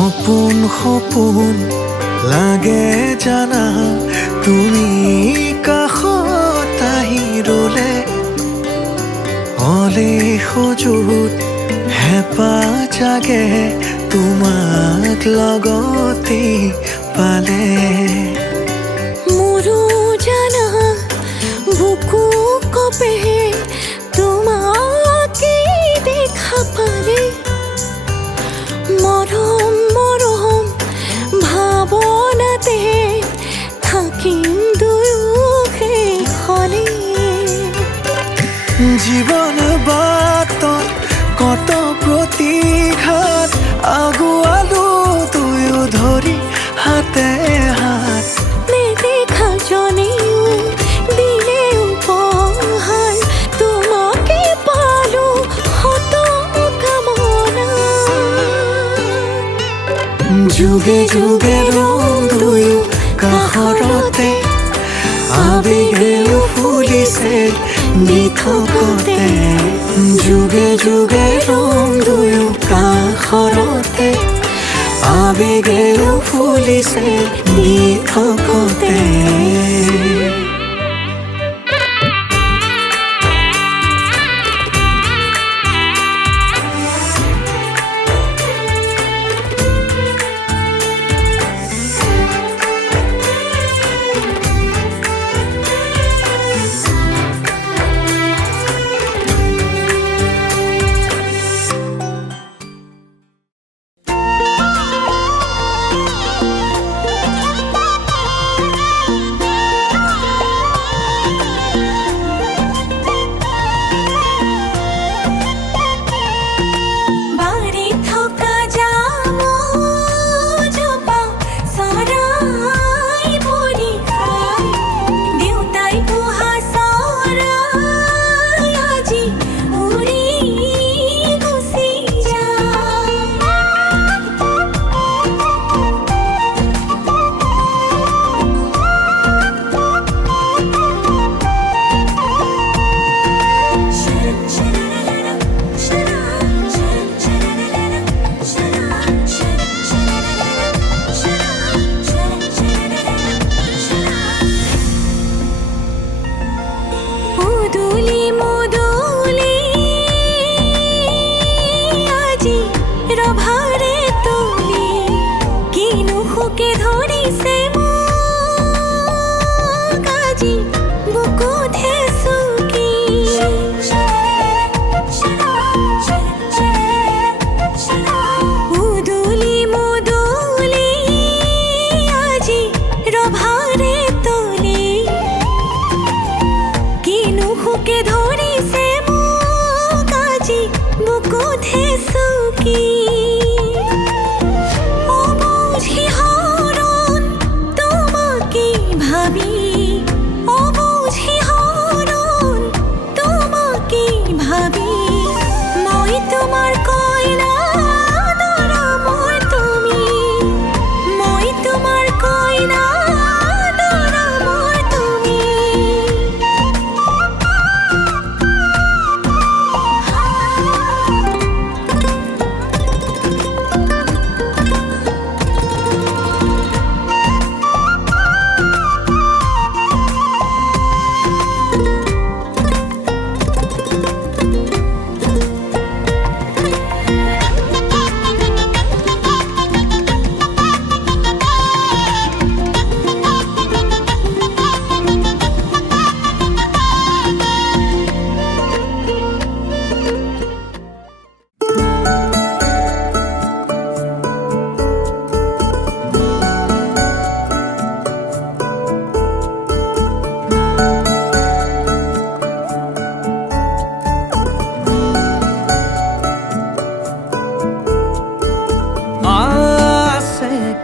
সপোন সপোন লাগে জানা তুমি কাষত আহি ৰলে অলে সজুত হেঁপাহ জাগে তোমাক লগতে পালে মোৰো জানা বুকু কপে তোমাকে দেখা পালে মৰম মৰম ভাৱনাতে থাকিম দুয়োকে হলে জীৱন বাটত কত প্ৰতিঘাত আগুৱালো দুয়ো ধৰি হাতে হাত নেদেখা জনেও দিলে উপহাৰ তোমাকে পালো শত কামনা যুগে যুগে ৰং দুয়ো কাষৰতে আবেগেও ফুলিছে নিথকতে যুগে যুগে ৰং দুয়ো কাষৰতে আবেগেও ফুলিছে নিথকতে ৰভাৰে তুলি কিনো সুকে ধৰিছে মোক আজি বুকুতহে চুকি উদুলি মুদুলি আজি ৰভাৰে তুলি কিনো সুকে ধৰিছে মোক আজি বুকুতহে চুকি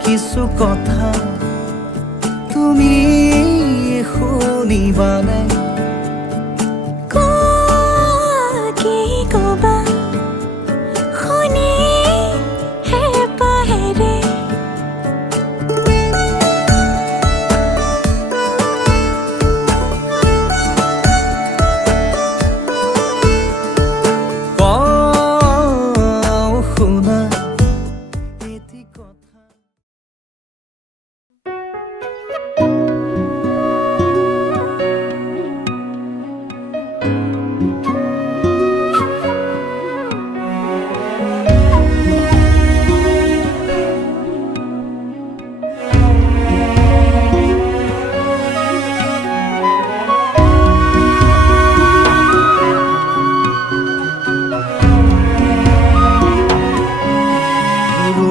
কিছু কথা তুমি শুনিবানে কি কবা শুনি হেঁপাহেৰে কওঁ শুনা এটি কথা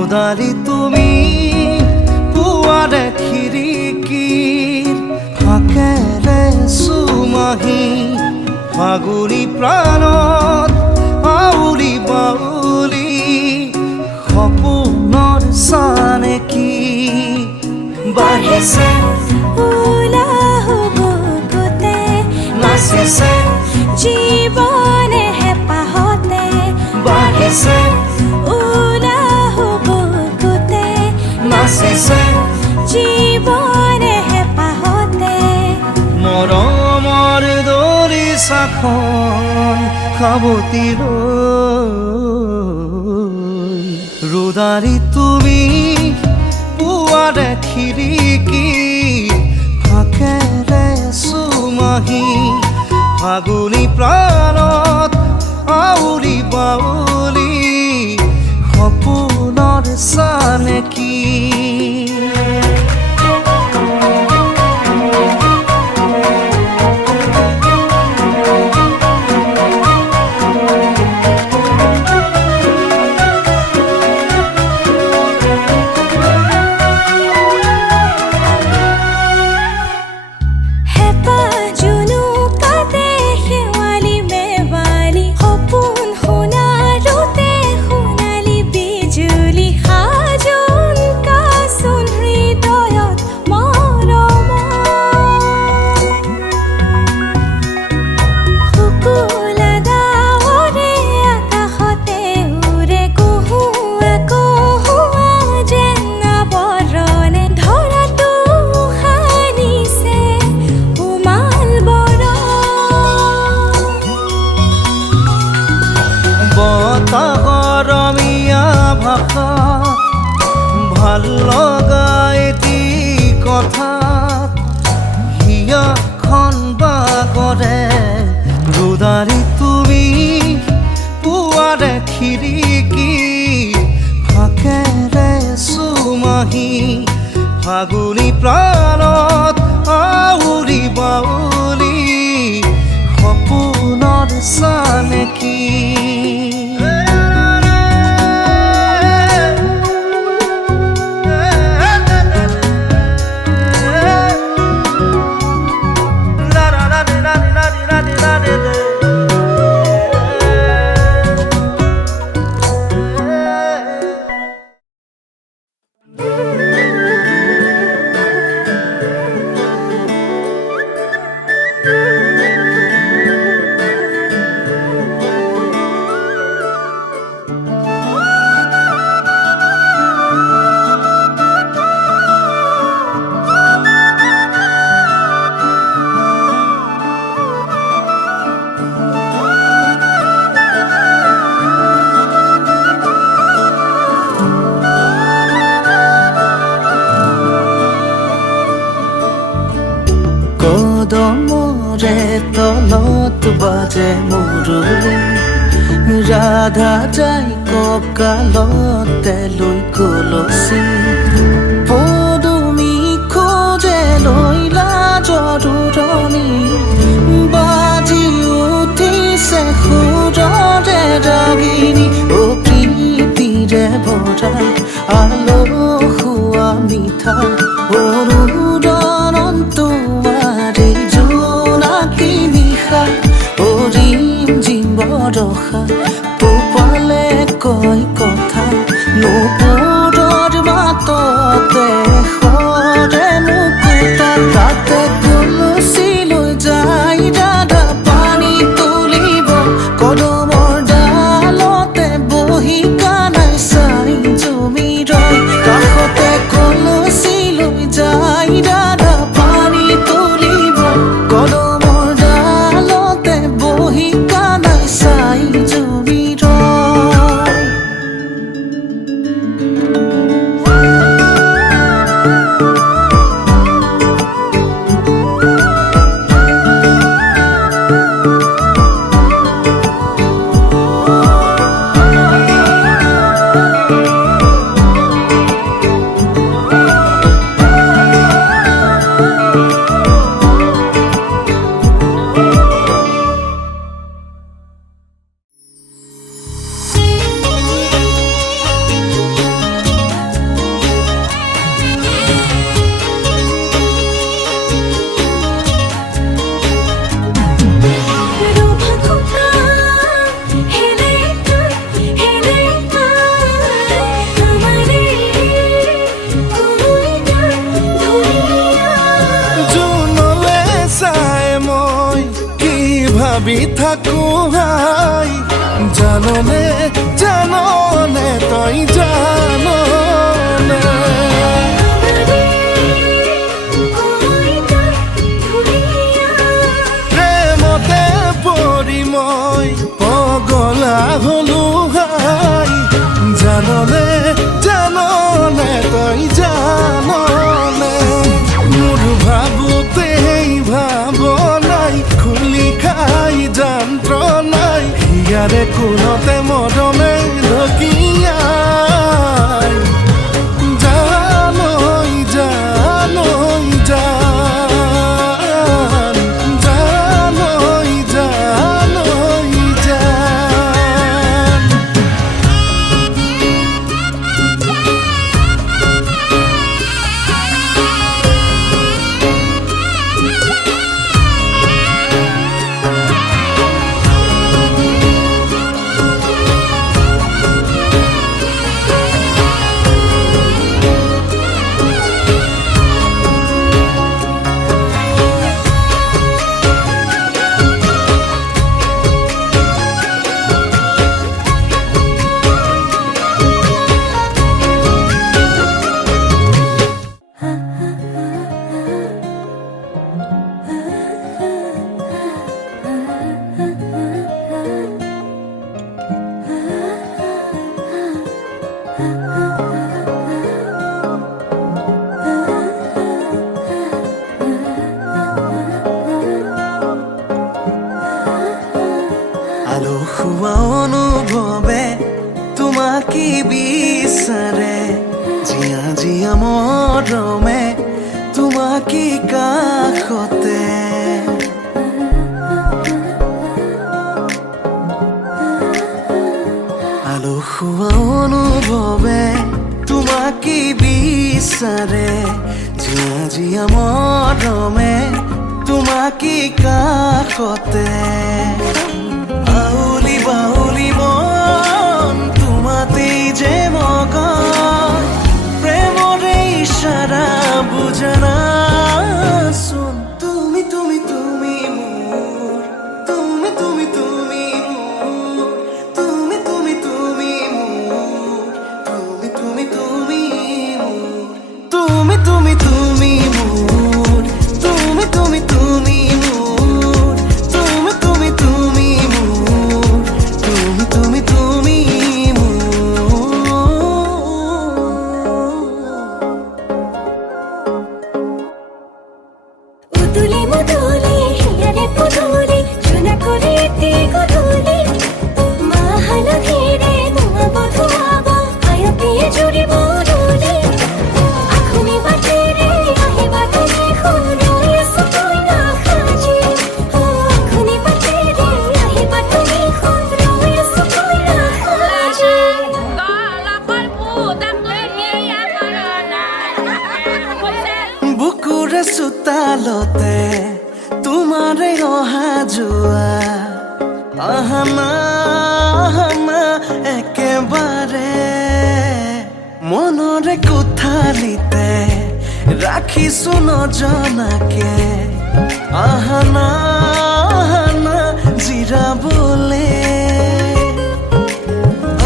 ৰোদালি তুমি পুৱাৰে খিৰিকীৰ ফাকেৰে চুমাহি ফাগুনী প্ৰাণত আউলি বাউলি সপোনৰ চানেকি বাঢ়িছে উলাহ বুকুতে নাচিছে জীৱনে হেঁপাহতে বাঢ়িছে উলাহ বুকুতে নাচিছে জীৱনে হেঁপাহতে মৰমৰ দলিচাখন সাৱটি লৈ ৰোদালি তুমি পুৱাৰে খিৰিকী ফাকেৰে চুমাহি ফাগুনী প্ৰাণত আউলি বাউলি সপোনৰ চানেকি হেঁপাহ জুনুকাতে শেৱালি মেৱালি সপোন সোণাৰুতে সোণালী বিজুলী সাজোন কাচোন হৃদয়ত মৰম শুকুলা ডাৱৰে আকাশতে উৰে কুহুৱা কুহুৱা যেন আৱৰণে ধৰাটো সানিছে উমাল বতাহৰ ৰমীয়া ভাষা ভাল লগা এটি কথাত হিয়াখন বাগৰে ৰোদালি তুমি পুৱাৰে খিৰিকী ফাকেৰে চুমাহি ফাগুনী প্ৰাণত আউলি বাউলি সপোনৰ চানেকি কদমৰে তলত বাজে মুৰুলি ৰাধা যাই কঁকালতে লৈ কলচি পদুমী খোজে লৈ লাজৰুৰণি বাজি উঠিছে সুৰৰে ৰাগিনী অ প্ৰীতিৰে ভৰা আলসুৱা মিঠা অৰুণন তোমাৰে জোনাকী নিশা অৰিম জিম বৰষা পোপালে কয় কথা নুপুৰৰ মাততে সৰে নুকুতা তাতে তুলসী লৈ যাই ৰাধা পানী তুলিব কদমৰ ডালতে বহি কানাই চাই জমি ৰয় কাষতে কলচী লৈ যাই ৰাধা পানী তুলিব কদমৰ ডালতে বহি কানাই চাই জমি ৰয় জাননে জাননে তই জাননে প্ৰেমতে পৰি মই পগলা হলো হাই জাননে জাননে তই জাননে মোৰ ভাবোতেই ভাৱনাই খুলি খাই যন্ত্ৰণাই ইয়াৰে কোনতে মৰমে ঢকিয়াই জানৈ জানৈ জান জানৈ জানৈ জান আলসুৱা অনুভৱে তোমাকে বিচাৰে জিয়া জিয়া মৰমে তোমাকে কাষতে আলসুৱা অনুভৱে তোমাকে বিচাৰে জিয়া জিয়া মৰমে তোমাকে কাষতে বাউলি বাউলি মন তোমাতেই যে মগন প্ৰেমৰে ইশাৰা বুজানা চোন তুমি তুমি তুমি মোৰ তুমি তুমি তুমি মোৰ তুমি তুমি তুমি মোৰ তুমি তুমি তুমি মোৰ তুমি তুমি তুমি মোৰ তুমি তুমি তুমি মোৰ তুমি তুমি তুমি মোৰ তুমি তুমি তুমি উদুলি মুদুলি হিয়ারে পুদুলি চুনা করে তে গধুলি মাহাল ধীরে ধোঁয়া বধুয়াব আয়া পিয়ে জুড়ি বদুলি আখুনি বাটে রে আহিবা তুমি খুরুয়ে সুতুই না খাজি আখুনি বাটে রে আহিবা তুমি খুরুয়ে সুতুই না খাজি বুকুৰে চোতালতে তোমাৰে অহা যোৱা আহানা আহানা একেবাৰে মনৰে কোঠালিতে ৰাখিছো নজনাকে আহানা আহানা জিৰাবলে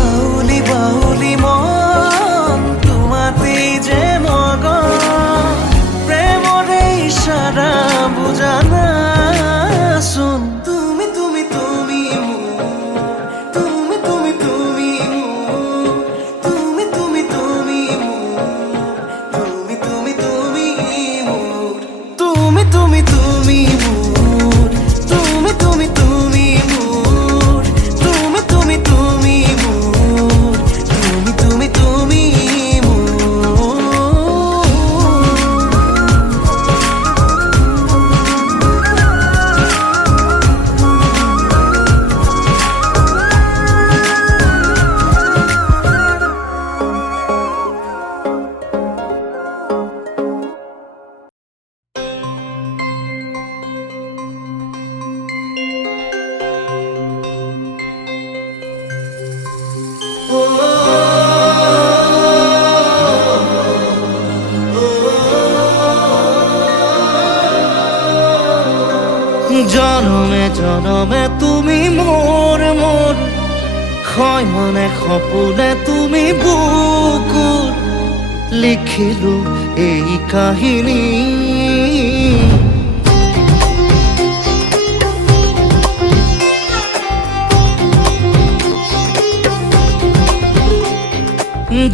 আউলি বাউলি মন তোমাতেই যে মগন প্ৰেমৰে ইশাৰা বুজানা চোন তুমি তুমি তুমি মোৰ তুমি তুমি তুমি মোৰ তুমি তুমি তুমি মোৰ তুমি তুমি তুমি মোৰ তুমি তুমি তুমি মোৰ তুমি তুমি তুমি মোৰ তুমি তুমি তুমি মোৰ তুমি তুমি তুমি মোৰ জনমে জনমে তুমি মোর মোর শয়নে সপোনে তুমি বুকুত লিখিলো এই কাহিনী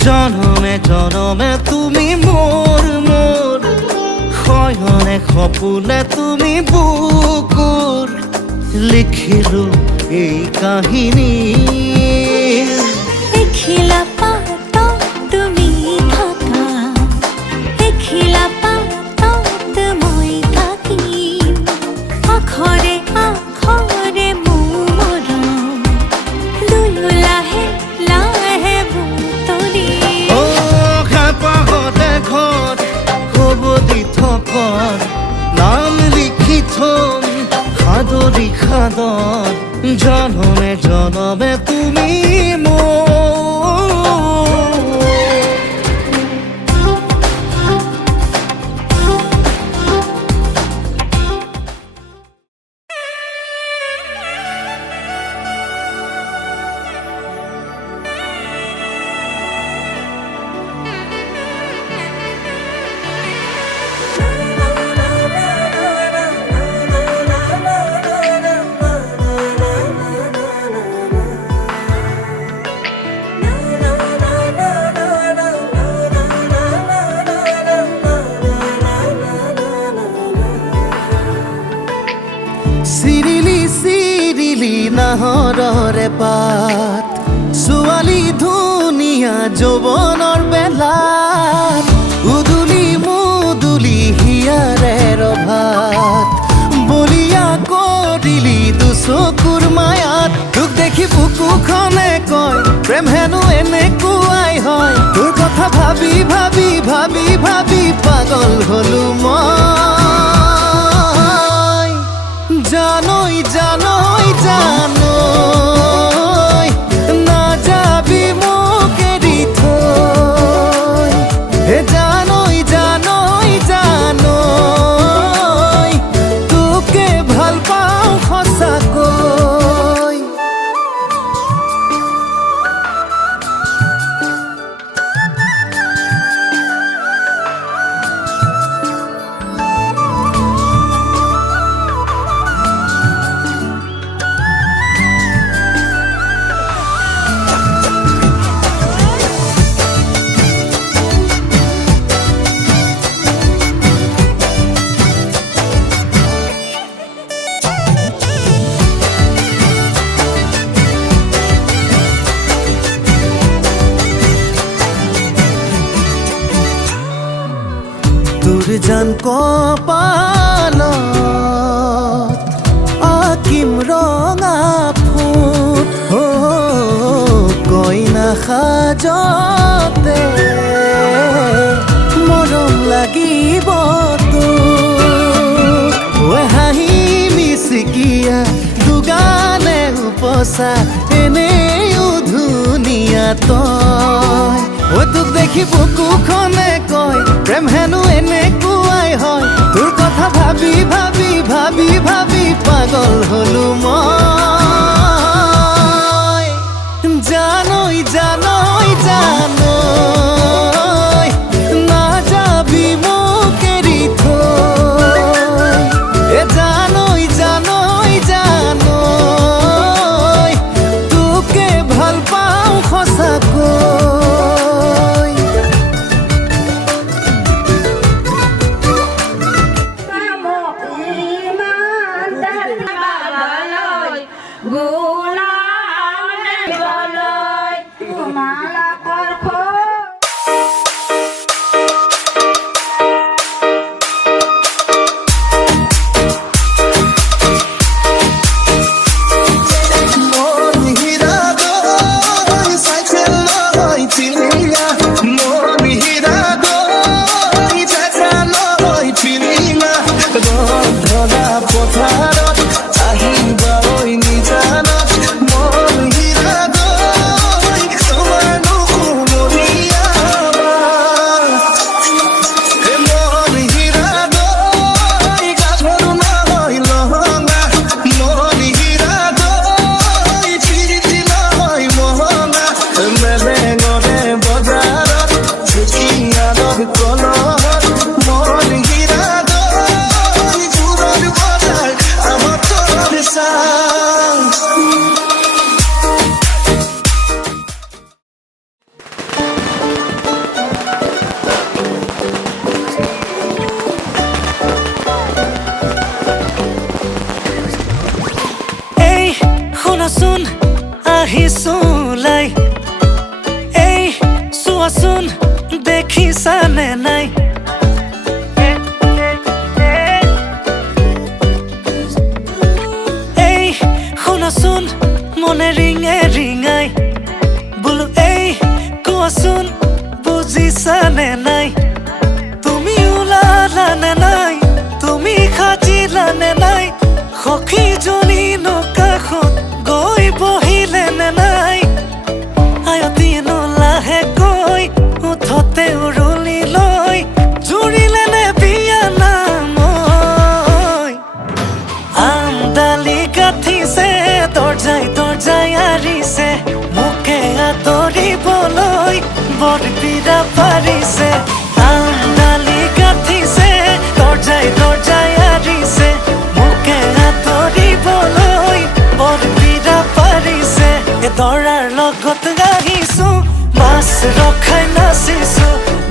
জনমে জনমে তুমি মোর মোর শয়নে সপোনে তুমি বুকুত লিখিলো এই কাহিনী এখিলা পাত তুমি থাকা এখিলা পাত মই থাকিম আখৰে আখৰে মোৰ মৰম দুয়ো লাহে লাহে বুটলি অ খাপাহতে ঘৰত হ'ব দি থকত নাম লিখি থম সাদৰি সাদত জনমে জনমে তুমি মোৰ চিৰিলি চিৰিলি নাহৰৰে পাত ছোৱালী ধুনীয়া যৌৱনৰ বেলাত উদুলি মুদুলি হিয়াৰে ৰভাত বলিয়া কৰিলি দুচকুৰ মায়াত তোক দেখি বুকুখনে কয় প্ৰেম হেনো এনেকুৱাই হয় তোৰ কথা ভাবি ভাবি ভাবি ভাবি পাগল হলো মই জানই জানই জানই না যাবি মোক এৰি থৈ হে জানই জানই জানই তোকে ভাল পাওঁ সঁচাকৈ তোৰ জান কপালত আকিম ৰঙা ফুট কইনা সাজতে মৰম লাগিব তোক হাঁহি মিচিকিয়া দুগানে উপচা এনেও ধুনীয়া তই তোক দেখি বুকুখনে কয় প্ৰেম হেনো এনেকুৱাই হয় তোৰ কথা ভাবি ভাবি ভাবি ভাবি পাগল হলো মই জানই জানই জানই না যাবি মোক এৰি থৈ এ জানই জানই জানই তোকে ভাল পাওঁ সঁচাকৈ আহিবা ঐ নিজানত মন হীৰা গৈ তোমাৰ কোৱাচোন দেখিছানে নাই এই শুনাচোন মনে ৰিঙে ৰিঙাই বোলো এই কোৱাচোন বুজিছানে নাই তুমি ওলালানে নাই তুমি সাজিলানে নাই সখীজনী কাষত গৈ বহিলেনে নাই আয়তীনো লাহেকৈ উঠতে উৰুলি লৈ জুৰিলেনে বিয়া নামৈ আমডালি গাঁঠিছে দৰ্জাই দৰ্জাই আৰিছে মোকে আদৰিবলৈ বৰপীৰা পাৰিছে আমডালি গাঁঠিছে দৰ্জাই দৰ্জাই আৰিছে মোকে আদৰিবলৈ বৰপীৰা পাৰিছে এ দৰাৰ লগত আহিছো মাছ ৰখাই নাচিছো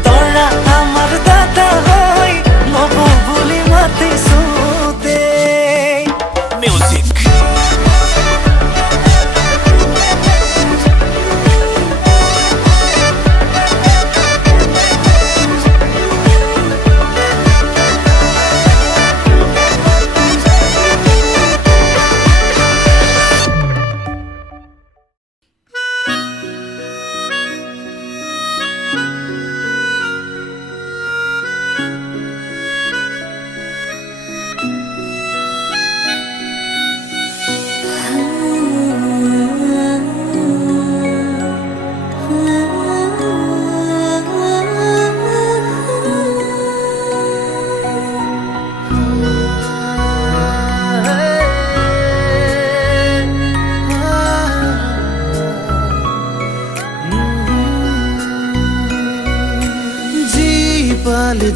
দৰা আমাৰ দাদা হয় নব বুলি মাতিছো দেই মিউজিক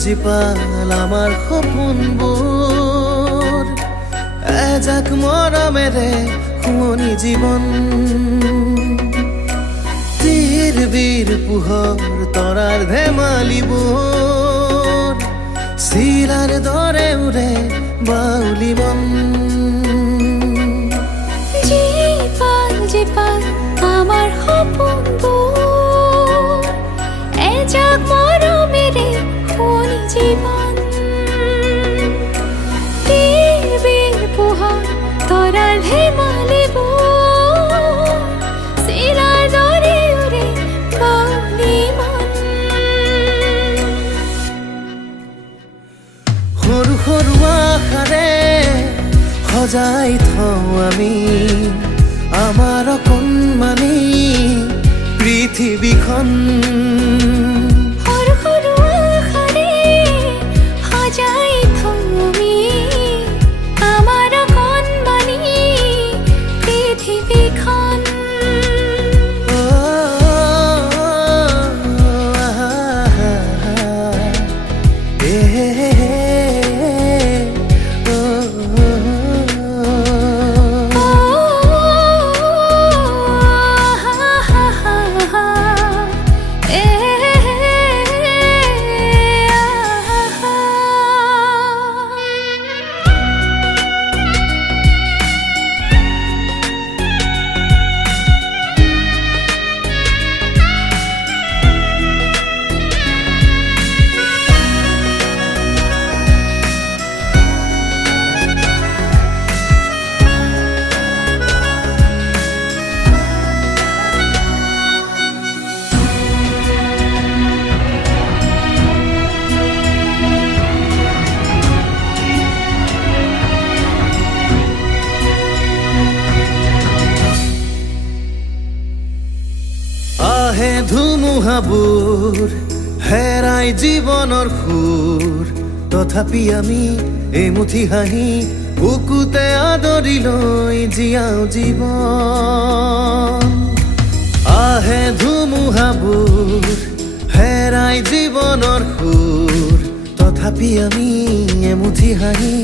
জীপাল আমাৰ সপোনবোৰ এজাক মৰমেৰে শুৱনি জীৱন তীৰ বীৰ পোহৰ তৰাৰ ধেমালিবোৰ চিলাৰ দৰে উৰে বাউলি মন জীপাল জীপাল আমাৰ সপোনবোৰ এজাক মৰমেৰে শুৱনি জীৱন তীৰ বীৰ পোহৰ তৰাৰ ধেমালিবোৰ চিলাৰ দৰে উৰে বাউলি মন সৰু সৰু আশাৰে সজাই থওঁ আমি আমাৰ অকণমানি পৃথিৱীখন সৰু সৰু আশাৰে সজাই থওঁ আমি আমাৰ অকণমানি পৃথিৱীখন আহে ধুমুহাবোৰ হেৰাই জীৱনৰ সুৰ তথাপি আমি এমুঠি হাঁহি বুকুতে আদৰি লৈ জীয়াও জীৱন আহে ধুমুহাবোৰ হেৰাই জীৱনৰ সুৰ তথাপি আমি এমুঠি হাঁহি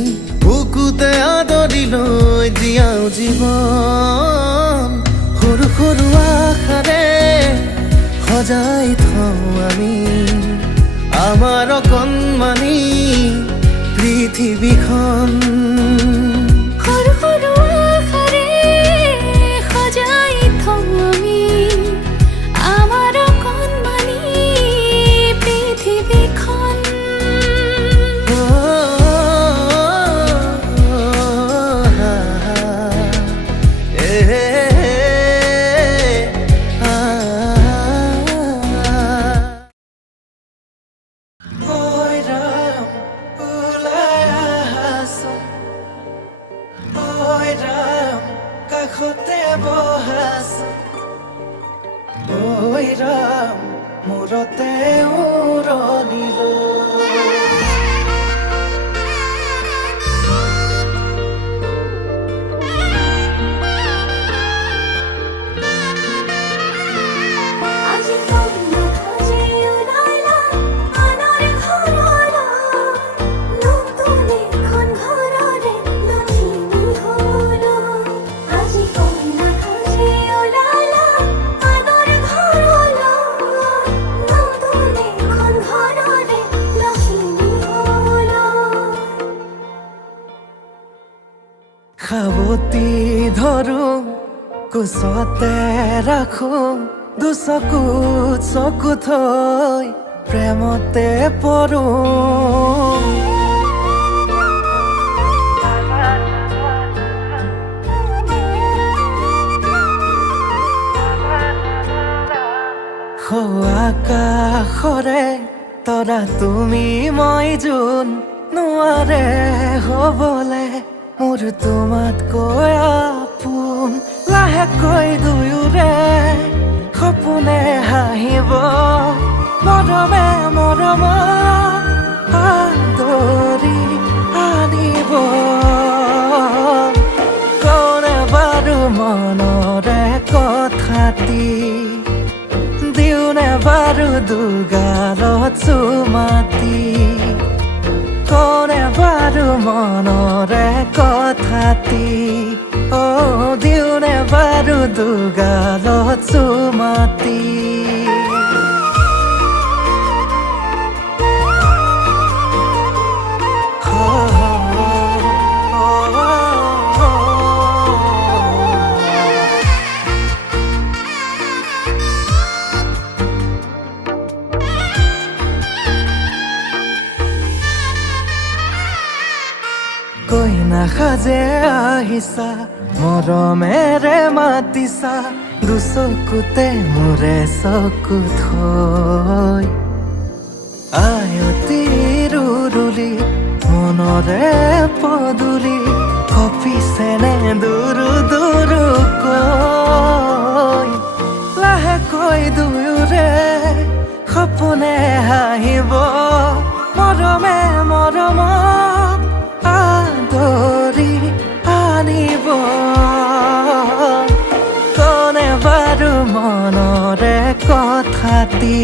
বুকুতে আদৰি লৈ জীয়াও জীৱন সৰু সৰু আশাৰে সজাই থওঁ আমি আমাৰ অকণমানি পৃথিৱীখন সৰু সৰু আশাৰে সজাই থওঁ আমি আমাৰ অকণমানি কৈৰাম মূৰতে উৰণিলো আজি কন্যা সাজে ওলালা আনৰ ঘৰলৈ নতুন এখন ঘৰৰে লখিমী হলো আজি কন্যা সাজে ওলালা আনৰ ঘৰলৈ নতুন এখন ঘৰৰে লখিমী হলো সাৱতি ধৰো কোচতে ৰাখো দুচকুত চকু থৈ প্ৰেমতে পৰো আকাশৰে তৰা তুমি মই যোন নোৱাৰে হ'বলে মোৰ তোমাতকৈ আপোন লাহেকৈ দুয়োৰে সপোনে হাঁহিব মৰমে মৰম আদৰি আনিব কোনে বাৰু মনৰে কথাটি দিওনে বাৰু দুগালত চুমাতি কোনে বাৰু মনৰে কথাটি দিওনে বাৰু দুগালত চুমাতি কইনা সাজে আহিছা মৰমেৰে মাতিছা দুচকুতে মোৰে চকু থৈ আয়তি ৰুৰুলি মনৰে পদুলি কপিছেনে দুৰু দুৰুকৈ লাহেকৈ দুয়োৰে সপোনে হাঁহিব মৰমে মৰম আদৰি আনিব কোনে বাৰু মনৰে কথাটি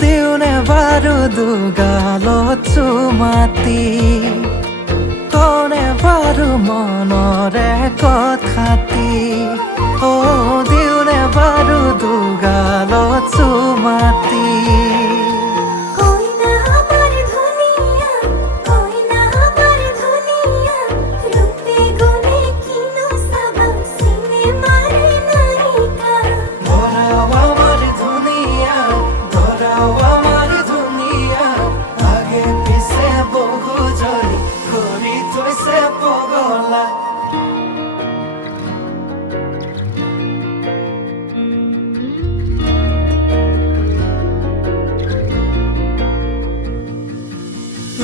দিওনে বাৰু দুগালত চুমাতি কোনে বাৰু মনৰে কথাটি দিওনে বাৰু দুগালত চুমাতি কইনা আমার ধুনিয়া কইনা আমার ধুনিয়া রূপে গুণে কিনো সাবা সিনেমার নায়িকা ধরাও আমার দুনিয়া ধরাও আমার দুনিয়া আগে পিছে বহু জনি ঘুরি থৈছে পগলা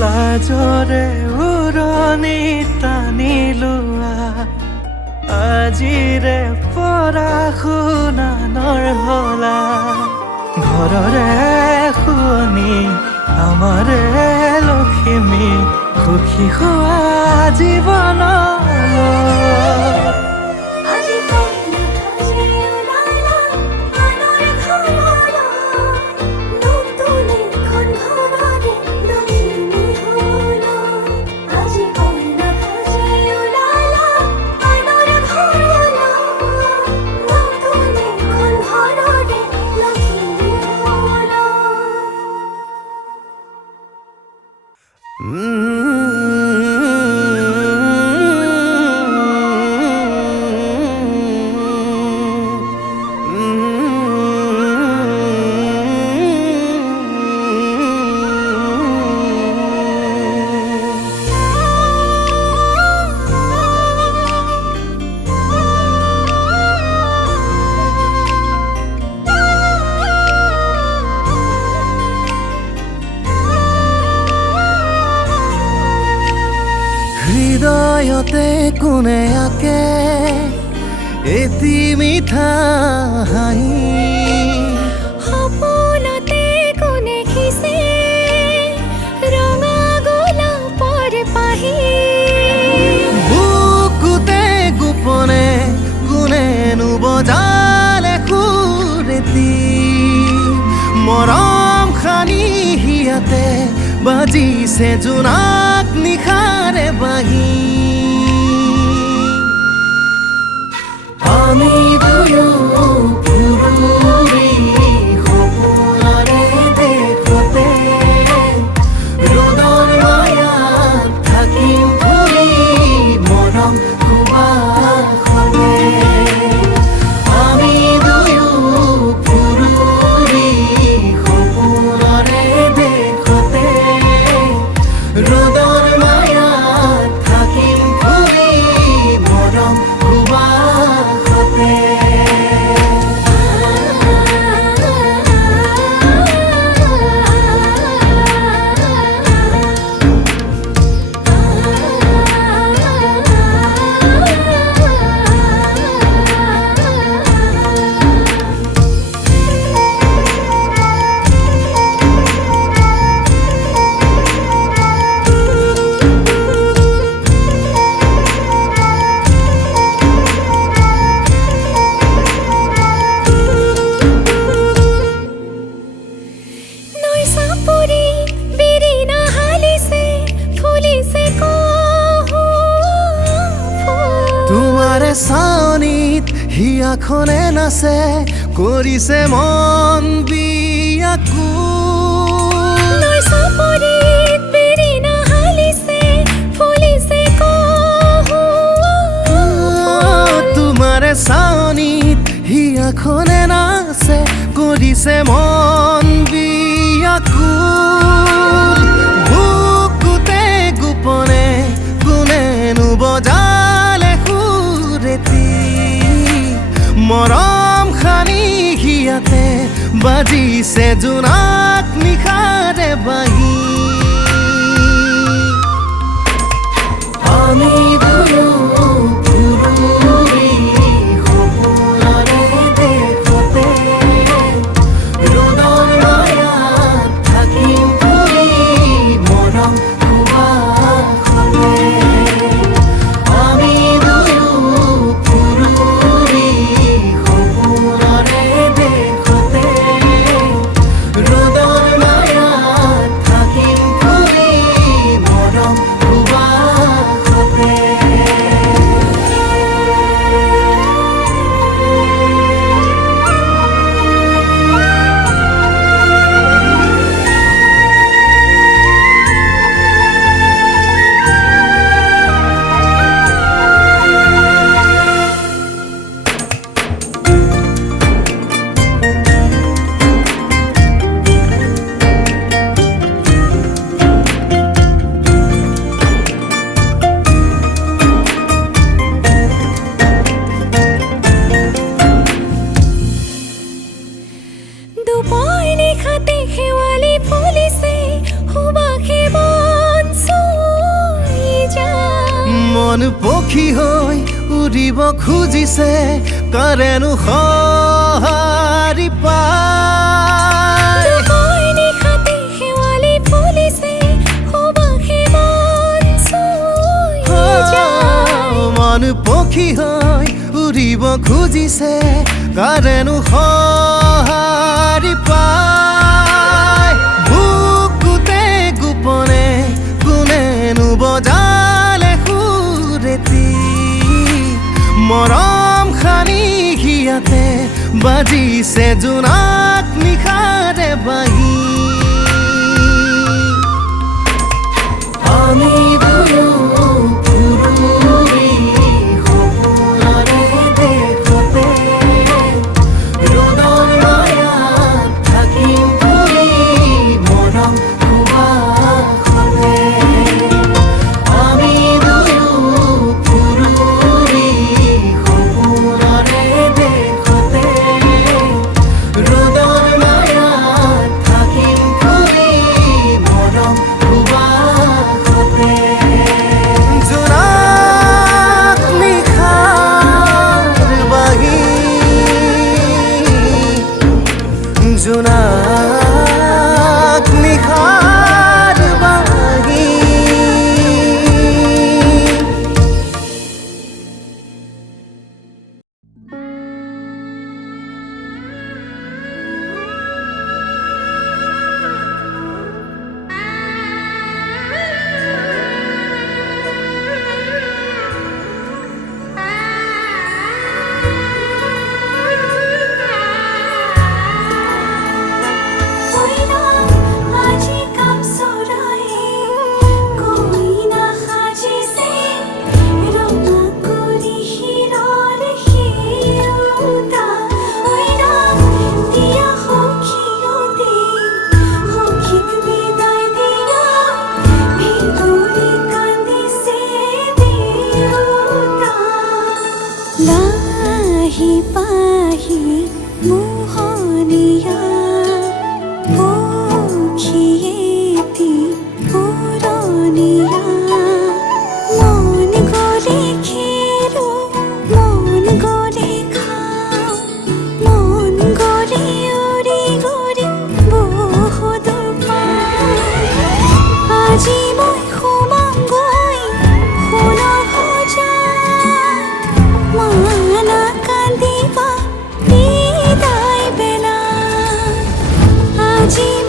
লাজৰে উৰণি টানি লোৱা আজিৰে পৰা শুনানৰ হলা ঘৰৰে শুৱনি আমাৰে লখিমী সুখী হোৱা জীৱনলৈ আজি কন্যা সাজে ওলালা আনৰ ঘৰলৈ নতুন এখন ঘৰৰে লখিমী হলো আজি কন্যা সাজে ওলালা আনৰ ঘৰলৈ নতুন এখন ঘৰৰে লখিমী হলো হৃদয়তে কোনে আঁকে এটি মিঠা হাঁহি মৰম খানি হিয়াতে বাজিছে জোনাক নিশাৰে বাহি আমি দুয়ো ফুৰুৰি সপোনৰে দেশতে ৰ'দৰ মায়াত থাকিম ফুৰি মৰম সুবাসতে আমি দুয়ো ফুৰুৰি সপোনৰে দেশতে ৰ'দৰ মায়াত থাকিম ফুৰি মৰম সুবাসতে নৈ চাপৰি বিৰিণা হালিছে ফুলিছে তোমাৰে চাৱনিত হিয়াখনে নাচে কৰিছে মন বিয়াকুল নৈ চাপৰি বিৰিণা হালিছে ফুলিছে তোমাৰে চাৱনিত হিয়াখনে নাচে কৰিছে মন বিয়াকুল বুকুতে গোপনে কোনেনো বজালে সুৰেতি মৰম খানি হিয়াতে বাজিছে জোনাক নিশাৰে বাহি আমি দুয়ো ফুৰুৰি সপোনৰে দেশতে ৰ'দৰ মায়াত থাকিম ফুৰি মৰম সুবাসতে আমি দুয়ো ফুৰুৰি সপোনৰে দেশতে ৰ'দৰ মায়াত থাকিম ফুৰি মৰম সুবাসতে দুপৰ নিশাতে শেৱালি ফুলিছে সুবাসে মন চুই যায় মন পক্ষী হৈ উৰিব খুজিছে কাৰেনো সঁহাৰি পায় দুপৰ নিশাতে শেৱালি ফুলিছে সুবাসে মন চুই যায় মন পক্ষী হৈ উৰিব খুজিছে কাৰেনো সঁহাৰি পায় বুকুতে গোপনে কোনেনো বজালে সুৰেতি মৰম খানি হিয়াতে বাজিছে জোনাক নিশাৰে বাহি আমি দুয়ো ফুৰুৰি সপোনৰে দেশতে ৰ'দৰ মায়াত থাকিম ফুৰি মৰম সুবাসতে আমি দুয়ো ফুৰুৰি সপোনৰে দেশতে ৰ'দৰ মায়াত থাকিম ফুৰি মৰম সুবাসতে জোনাক নিশাৰ বাহি জোনাক নিশাৰ বাহি জীৱ